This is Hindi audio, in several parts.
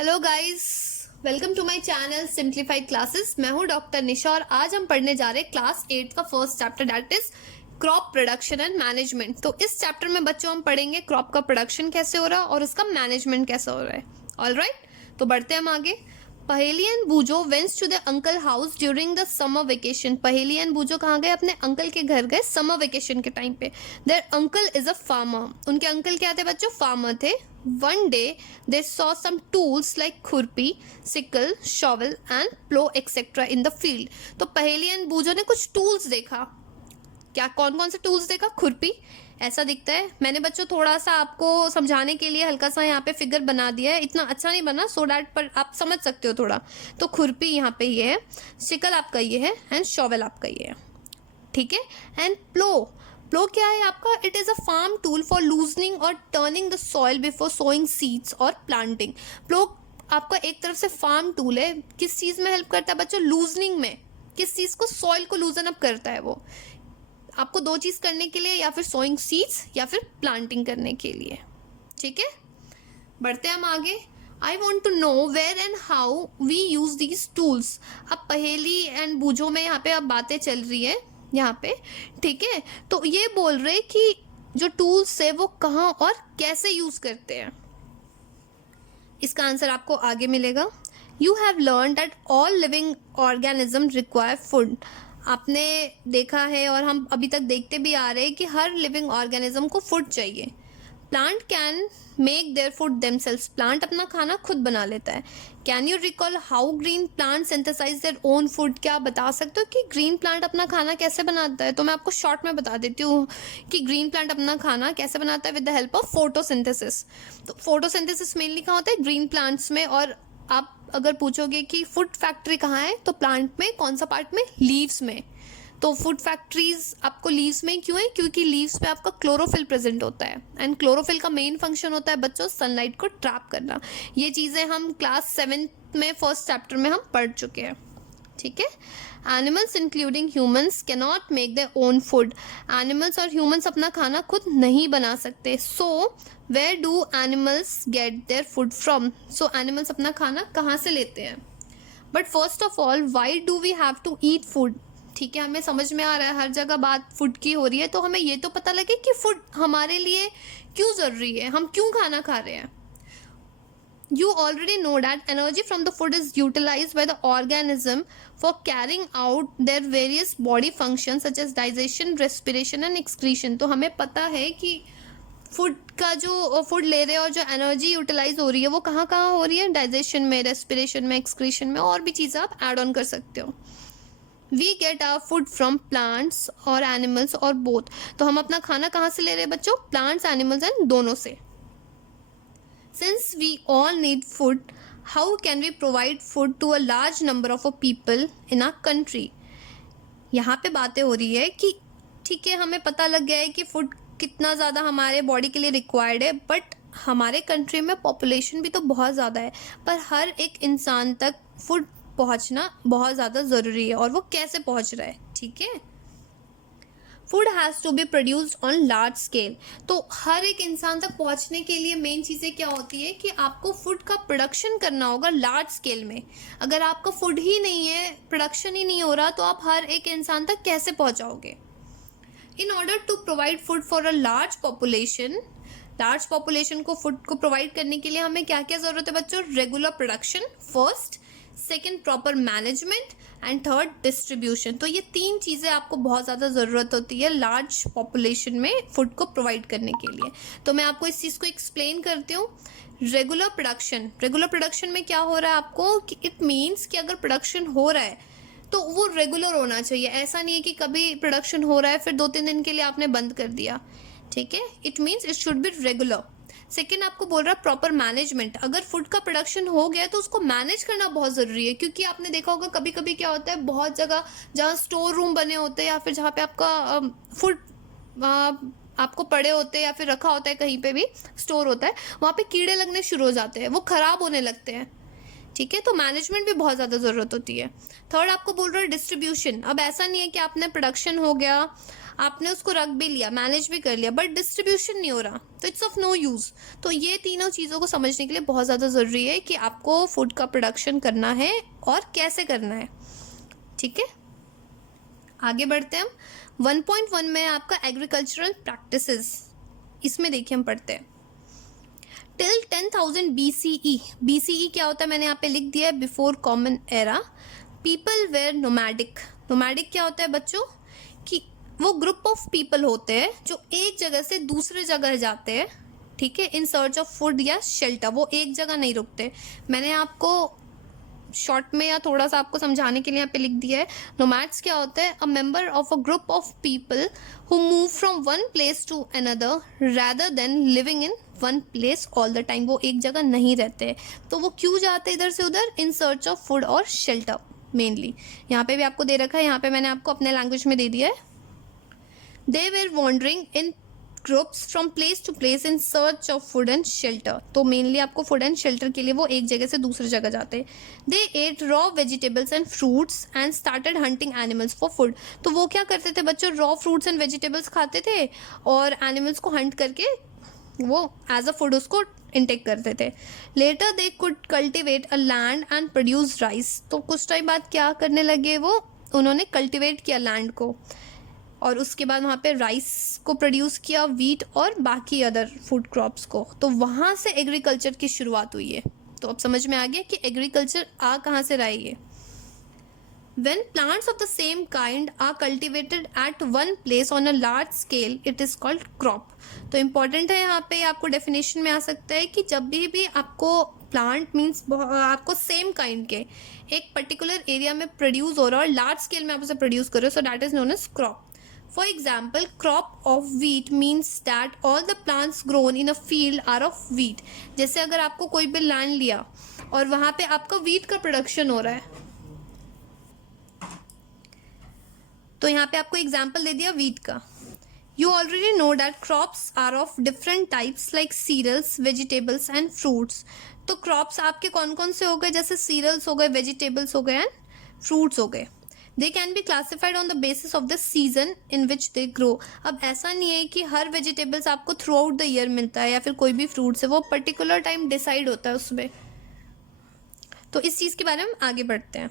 Hello guys, welcome to my channel simplified classes. मैं हूं डॉक्टर निशा और आज हम पढ़ने जा रहे हैं क्लास 8 का first chapter that is crop production and management. तो इस चैप्टर में बच्चों हम पढ़ेंगे क्रॉप का प्रोडक्शन कैसे हो रहा है और उसका मैनेजमेंट कैसे हो रहा है। ऑलराइट, तो बढ़ते हैं हम आगे। Paheli and Boojho went to the uncle house during the summer vacation. Paheli and Boojho कहाँ गए? अपने अंकल के घर गए समर वेकेशन के टाइम पे। There uncle is a farmer. उनके अंकल क्या थे बच्चों? फार्मर थे। One day they saw some tools like खुरपी, sickle, shovel and plow etc. in the field। तो पहेली एंड बूजो ने कुछ टूल्स देखा। क्या कौन कौन से टूल्स देखा? खुरपी ऐसा दिखता है। मैंने बच्चों थोड़ा सा आपको समझाने के लिए हल्का सा यहाँ पे फिगर बना दिया है, इतना अच्छा नहीं बना सो डैट पर आप समझ सकते हो थोड़ा। तो खुरपी यहाँ पे ये है, सिकल आपका ये है एंड शॉवेल आपका ये है, ठीक है। एंड प्लो क्या है आपका? It is a farm tool for loosening और turning the soil before sowing seeds और प्लांटिंग। प्लो आपका एक तरफ से फार्म टूल है, किस चीज़ में हेल्प करता है बच्चों? लूजनिंग में। किस चीज़ को? सॉइल को लूजन अप करता है वो आपको दो चीज़ करने के लिए, या फिर सोइंग सीड्स या फिर प्लांटिंग करने के लिए, ठीक है। बढ़ते हैं हम आगे। I want to know where and how we use these tools. अब पहेली एंड बूझो में यहाँ पे अब बातें चल रही है यहाँ पे, ठीक है। तो ये बोल रहे कि जो टूल्स है वो कहाँ और कैसे यूज़ करते हैं। इसका आंसर आपको आगे मिलेगा। You have learn that all living organism require food. आपने देखा है और हम अभी तक देखते भी आ रहे हैं कि हर लिविंग ऑर्गेनिज्म को फूड चाहिए। Plant can make their food themselves. Plant अपना खाना खुद बना लेता है। Can you recall how green plant synthesise their own food. क्या आप बता सकते हो कि ग्रीन प्लांट अपना खाना कैसे बनाता है? तो मैं आपको शॉर्ट में बता देती हूँ कि ग्रीन प्लांट अपना खाना कैसे बनाता है, with the help of photosynthesis. तो फोटोसिंथेसिस मेनली कहाँ होता है? ग्रीन प्लांट्स में। और आप अगर पूछोगे कि फूड फैक्ट्री कहाँ है, तो प्लांट में कौन सा पार्ट में? लीव्स में। तो फूड फैक्ट्रीज आपको लीव्स में क्यों है? क्योंकि लीव्स पे आपका क्लोरोफिल प्रेजेंट होता है एंड क्लोरोफिल का मेन फंक्शन होता है बच्चों सनलाइट को ट्रैप करना। ये चीज़ें हम क्लास 7 में फर्स्ट चैप्टर में हम पढ़ चुके हैं, ठीक है। Animals including humans can not make their own food. Animals और ह्यूमंस अपना खाना खुद नहीं बना सकते। So where do animals get their food from. So animals अपना खाना कहाँ से लेते हैं? But first of all why do we have to eat food. ठीक है, हमें समझ में आ रहा है हर जगह बात फूड की हो रही है, तो हमें ये तो पता लगे कि फूड हमारे लिए क्यों ज़रूरी है, हम क्यों खाना खा रहे हैं। You already know that energy from the food is utilized by the organism for carrying out their various body functions such as digestion, respiration and excretion। तो हमें पता है कि फूड का जो फूड ले रहे हैं और जो एनर्जी यूटिलाइज हो रही है वो कहाँ कहाँ हो रही है? डाइजेशन में, रेस्पिरेशन में, एक्सक्रीशन में, और भी चीज़ें आप ऐड ऑन कर सकते हो। We get our food from plants और एनिमल्स और बोथ। तो हम अपना खाना कहाँ से ले रहे हैं बच्चों? प्लांट्स, एनिमल्स एंड दोनों से। Since we all need food, how can we provide food to a large number of people in our country? यहाँ पे बातें हो रही है कि ठीक है, हमें पता लग गया है कि फूड कितना ज़्यादा हमारे बॉडी के लिए रिक्वायर्ड है, बट हमारे कंट्री में पॉपुलेशन भी तो बहुत ज़्यादा है, पर हर एक इंसान तक फूड पहुँचना बहुत ज़्यादा ज़रूरी है। और वो कैसे पहुँच रहा है? ठीक है, food has to be produced on large scale. तो हर एक इंसान तक पहुंचने के लिए मेन चीज़ें क्या होती है कि आपको फूड का प्रोडक्शन करना होगा लार्ज स्केल में। अगर आपका फूड ही नहीं है, प्रोडक्शन ही नहीं हो रहा, तो आप हर एक इंसान तक कैसे पहुंचाओगे? In order to provide food for a large population को फूड को प्रोवाइड करने के लिए हमें क्या क्या ज़रूरत है बच्चों? Regular production first, second proper management and third distribution. तो ये तीन चीज़ें आपको बहुत ज़्यादा ज़रूरत होती है लार्ज पॉपुलेशन में फूड को प्रोवाइड करने के लिए। तो मैं आपको इस चीज़ को एक्सप्लेन करती हूँ। रेगुलर प्रोडक्शन में क्या हो रहा है आपको कि इट मीन्स कि अगर प्रोडक्शन हो रहा है तो वो रेगुलर होना चाहिए। ऐसा नहीं है कि कभी प्रोडक्शन हो रहा है फिर 2-3 दिन के लिए आपने बंद कर दिया, ठीक है। It means it should be regular. Second आपको बोल रहा है प्रॉपर मैनेजमेंट। अगर फूड का प्रोडक्शन हो गया तो उसको मैनेज करना बहुत ज़रूरी है, क्योंकि आपने देखा होगा कभी कभी क्या होता है, बहुत जगह जहाँ स्टोर रूम बने होते हैं या फिर जहाँ पे आपका फूड आपको पड़े होते हैं या फिर रखा होता है, कहीं पे भी स्टोर होता है, वहाँ पे कीड़े लगने शुरू हो जाते हैं, वो ख़राब होने लगते हैं, ठीक है। तो मैनेजमेंट भी बहुत ज़्यादा ज़रूरत होती है। थर्ड आपको बोल रहा है डिस्ट्रीब्यूशन। अब ऐसा नहीं है कि आपने प्रोडक्शन हो गया, आपने उसको रख भी लिया, मैनेज भी कर लिया, बट डिस्ट्रीब्यूशन नहीं हो रहा, तो इट्स ऑफ नो यूज़। तो ये तीनों चीज़ों को समझने के लिए बहुत ज़्यादा ज़रूरी है कि आपको फूड का प्रोडक्शन करना है और कैसे करना है। ठीक है, आगे बढ़ते हैं हम। 1.1 में आपका एग्रीकल्चरल प्रैक्टिसेस, इसमें देखिए हम पढ़ते हैं टिल 10,000 BCE। BCE क्या होता है मैंने यहाँ पे लिख दिया है, before common era. People were nomadic. Nomadic क्या होता है बच्चों, कि वो ग्रुप ऑफ पीपल होते हैं जो एक जगह से दूसरे जगह जाते हैं, ठीक है, इन सर्च ऑफ फूड या शेल्टर। वो एक जगह नहीं रुकते। मैंने आपको शॉर्ट में या थोड़ा सा आपको समझाने के लिए यहाँ पे लिख दिया है। नोमैड्स क्या होता है, a member of a group of people who move from one place to another rather than living in one place all the time. वो एक जगह नहीं रहते, तो वो क्यों जाते इधर से उधर, इन सर्च ऑफ फूड और शेल्टर मेनली। यहाँ पे भी आपको दे रखा है, यहाँ पे मैंने आपको अपने लैंग्वेज में दे दिया है। They were wandering in groups from place to place in search of food and shelter. तो मेनली आपको फूड एंड शेल्टर के लिए वो एक जगह से दूसरी जगह जाते हैं। They ate raw vegetables and fruits and started hunting animals for food. तो वो क्या करते थे बच्चों, रॉ फ्रूट्स एंड वेजिटेबल्स खाते थे और एनिमल्स को हंट करके वो एज अ फूड उसको इनटेक करते थे। Later they could cultivate a land and produce rice. तो कुछ टाइम बाद क्या करने लगे, वो उन्होंने कल्टिवेट किया लैंड को और उसके बाद वहाँ पे राइस को प्रोड्यूस किया, वीट और बाकी अदर फूड क्रॉप्स को। तो वहाँ से एग्रीकल्चर की शुरुआत हुई है। तो अब समझ में आ गया कि एग्रीकल्चर कहाँ से रहा है ये। When plants of the same kind are cultivated at one place on a large scale, it is called crop. तो इम्पॉर्टेंट है यहाँ पे, आपको डेफिनेशन में आ सकता है कि जब भी आपको प्लांट मीन्स आपको सेम काइंड के एक पर्टिकुलर एरिया में प्रोड्यूस हो रहा है और लार्ज स्केल में आप उसे प्रोड्यूस कर रहे हो, so that is known as crop. For example, crop of wheat means that all the plants grown in a field are of wheat. जैसे अगर आपको कोई भी लैंड लिया और वहाँ पे आपका वीट का प्रोडक्शन हो रहा है, तो यहाँ पे आपको एग्जाम्पल दे दिया वीट का। You already know that crops are of different types like cereals, vegetables and fruits. तो crops आपके कौन कौन से हो गए, जैसे cereals हो गए, vegetables हो गए एंड fruits हो गए। They can be classified on the basis of the season in which they grow. अब ऐसा नहीं है कि हर वेजिटेबल्स आपको थ्रू आउट द ईयर मिलता है या फिर कोई भी फ्रूट्स है, वो पर्टिकुलर टाइम डिसाइड होता है उसमें। तो इस चीज़ के बारे में आगे बढ़ते हैं।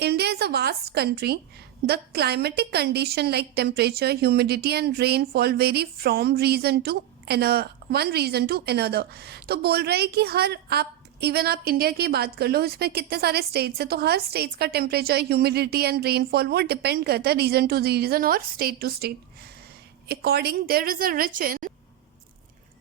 India is a vast country. The climatic condition like temperature, humidity and rainfall vary from region to one region to another. तो बोल रहा है कि हर आप इवन आप इंडिया की बात कर लो, इसमें कितने सारे स्टेट्स हैं, तो हर स्टेट्स का टेम्परेचर, ह्यूमिडिटी एंड रेनफॉल वो डिपेंड करता है रीजन टू रीजन और state to state. According there is a rich in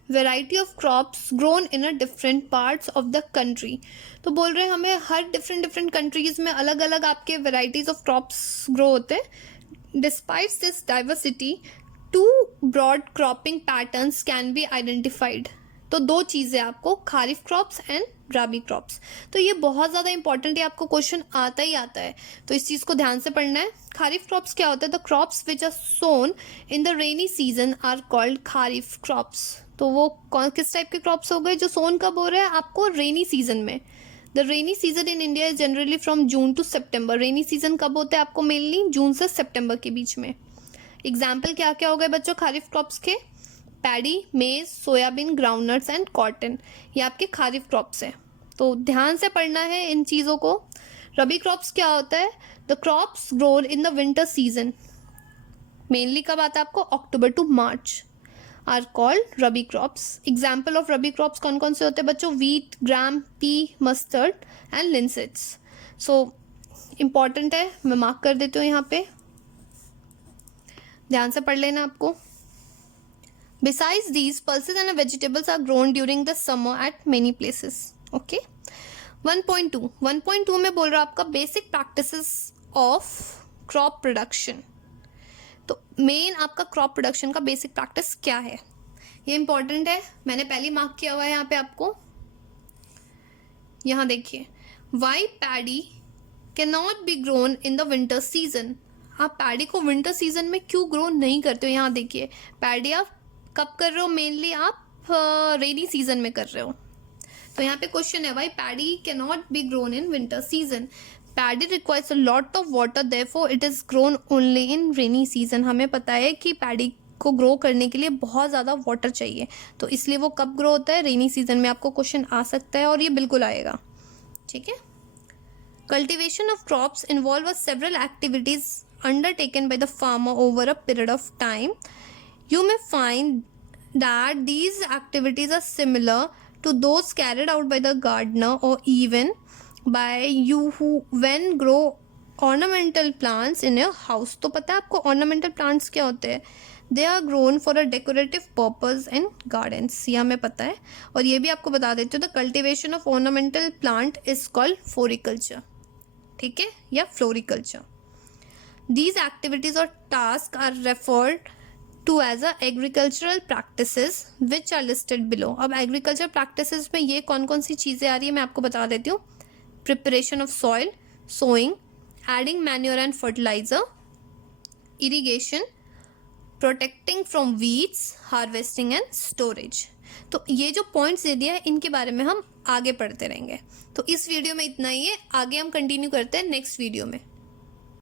variety of crops grown in a different parts of the country. तो बोल रहे हैं हमें हर डिफरेंट कंट्रीज़ में अलग अलग आपके वेराइटीज़ ऑफ क्रॉप्स ग्रो होते हैं। Despite this diversity, two broad cropping patterns can be identified. तो दो चीज़ें आपको, kharif crops and rabi crops. तो ये बहुत ज़्यादा इंपॉर्टेंट है, आपको क्वेश्चन आता ही आता है, तो इस चीज़ को ध्यान से पढ़ना है। खारिफ क्रॉप्स क्या होता है, the crops which are sown in the rainy season are called kharif crops. तो वो किस टाइप के क्रॉप्स हो गए, जो सोन कब हो रहा है आपको, रेनी सीजन में। The rainy season in India is generally from June to September. Rainy season कब होता है आपको, मेनली जून से सितंबर के बीच में। एग्जाम्पल क्या क्या हो गए बच्चों खारिफ क्रॉप्स के, पैडी, मेज, सोयाबीन, ग्राउंडनट्स एंड कॉटन, ये आपके खारिफ क्रॉप्स हैं। तो ध्यान से पढ़ना है इन चीज़ों को। रबी क्रॉप्स क्या होता है, the crops grown in the winter season, mainly कब आता है आपको, October to March, are called rabi crops. Example of rabi crops कौन कौन से होते हैं बच्चों, wheat, gram, pea, mustard and linseeds. So important है, मैं मार्क कर देती हूँ यहाँ पे, ध्यान से पढ़ लेना आपको। Besides these, pulses and vegetables are grown during the summer at many places. Okay. 1.2 1.2 में बोल रहा आपका basic practices of crop production. तो मेन आपका क्रॉप प्रोडक्शन का बेसिक प्रैक्टिस क्या है, ये इंपॉर्टेंट है, मैंने पहले मार्क किया हुआ है यहाँ पे आपको। यहाँ देखिए, why paddy can not be grown in the winter season. आप पैडी को विंटर सीजन में क्यों ग्रो नहीं करते हो, यहाँ देखिए पैडी आप कब कर रहे हो, मेनली आप रेनी सीजन में कर रहे हो। तो यहाँ पे क्वेश्चन है, why paddy can not be grown in winter season. Paddy requires a lot of water, therefore it is grown only in rainy season. हमें पता है कि पैडी को ग्रो करने के लिए बहुत ज़्यादा वाटर चाहिए, तो इसलिए वो कब ग्रो होता है? रेनी सीजन में। आपको क्वेश्चन आ सकता है और ये बिल्कुल आएगा, ठीक है। Cultivation of crops involve several activities undertaken by the farmer over a period of time. You may find that these activities are similar to those carried out by the gardener or even by you who when grow ornamental plants in your house. तो पता है आपको ornamental plants क्या होते हैं? They are grown for a decorative purpose in gardens. ये हमें पता है, और ये भी आपको बता देती हूँ, the cultivation of ornamental plant is called floriculture, ठीक है, या floriculture. These activities or tasks are referred to as a agricultural practices which are listed below. अब agricultural practices में ये कौन कौन सी चीज़ें आ रही है मैं आपको बता देती हूँ. Preparation of soil, sowing, adding manure and fertilizer, irrigation, protecting from weeds, harvesting and storage. तो ये जो पॉइंट्स दे दिया है इनके बारे में हम आगे पढ़ते रहेंगे. तो इस वीडियो में इतना ही है, आगे हम कंटिन्यू करते हैं नेक्स्ट वीडियो में.